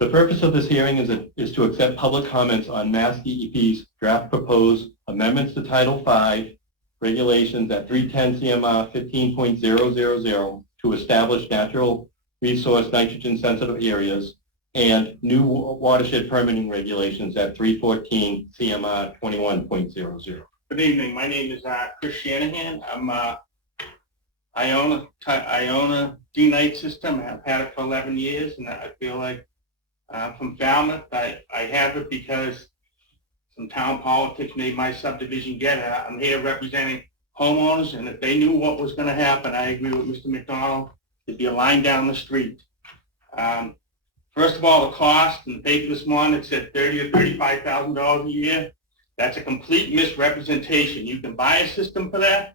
The purpose of this hearing is to accept public comments on MassDEP's draft proposed amendments to Title V regulations at 310 CMR 15.000 to establish natural resource nitrogen sensitive areas and new watershed permitting regulations at 314 CMR 21.00. Good evening. My name is Chris Shanahan. I own a D-Night system. I've had it for 11 years, and I feel like from Falmouth, I have it because some town politics made my subdivision get it. I'm here representing homeowners, and if they knew what was going to happen, I agree with Mr. McDonald, there'd be a line down the street. First of all, the cost, and the paper this morning, it said $30,000 or $35,000 a year. That's a complete misrepresentation. You can buy a system for that.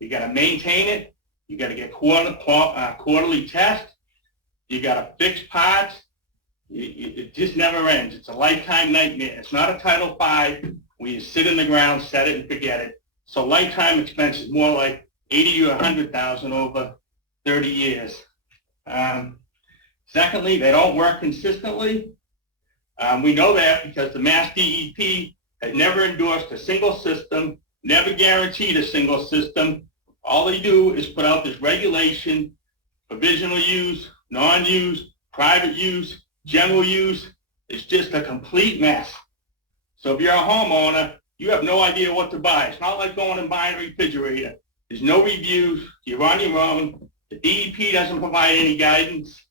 You got to maintain it. You got to get quarterly tests. You got to fix parts. It just never ends. It's a lifetime nightmare. It's not a Title V where you sit in the ground, set it, and forget it. So lifetime expense is more like $80,000 or $100,000 over 30 years. Secondly, they don't work consistently. We know that because the MassDEP has never endorsed a single system, never guaranteed a single system. All they do is put out this regulation, provisional use, non-use, private use, general use. It's just a complete mess. So if you're a homeowner, you have no idea what to buy. It's not like going and buying a refrigerator. There's no reviews. You're on your own. The DEP doesn't provide any guidance.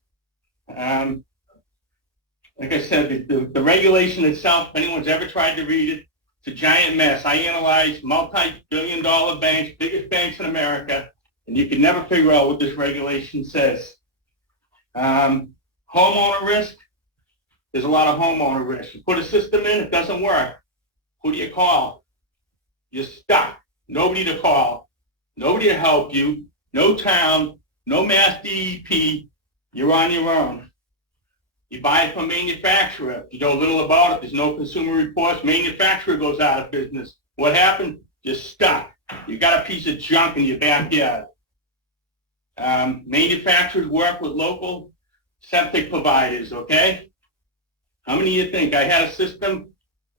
Like I said, the regulation itself, if anyone's ever tried to read it, it's a giant mess. I analyzed multi-billion-dollar banks, biggest banks in America, and you can never figure out what this regulation says. Homeowner risk, there's a lot of homeowner risk. You put a system in, it doesn't work. Who do you call? You're stuck. Nobody to call. Nobody to help you. No town. No MassDEP. You're on your own. You buy it from a manufacturer. You know little about it. There's no consumer reports. Manufacturer goes out of business. What happened? You're stuck. You got a piece of junk in your backyard. Manufacturers work with local septic providers, okay? How many of you think I had a system?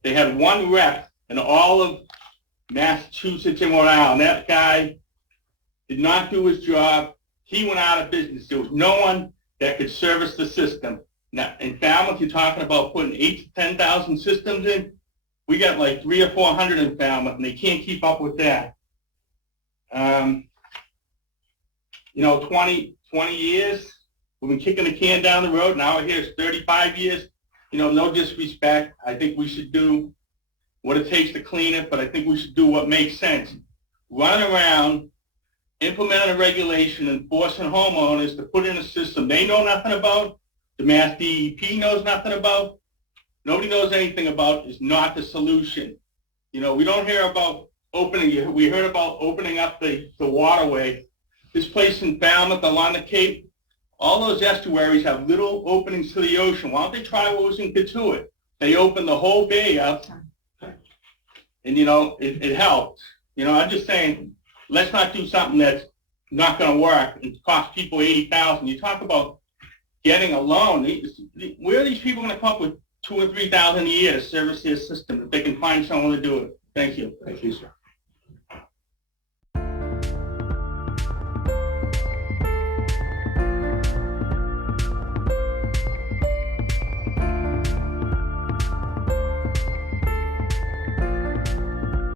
They had one rep in all of Massachusetts and Rhode Island. That guy did not do his job. He went out of business. There was no one that could service the system. Now, in Falmouth, you're talking about putting 8,000 to 10,000 systems in. We got like 300 or 400 in Falmouth, and they can't keep up with that. 20 years, we've been kicking the can down the road. Now here it's 35 years. No disrespect. I think we should do what it takes to clean it, but I think we should do what makes sense. Running around, implementing a regulation, and forcing homeowners to put in a system they know nothing about, the MassDEP knows nothing about, nobody knows anything about, is not the solution. We don't hear about opening, we heard about opening up the waterway. This place in Falmouth along the Cape, all those estuaries have little openings to the ocean. Why don't they try what was in Katuitt? They opened the whole bay up, and it helped. I'm just saying, let's not do something that's not going to work and cost people $80,000. You talk about getting a loan. Where are these people going to come up with $2,000 or $3,000 a year to service their system if they can find someone to do it? Thank you. Thank you, sir.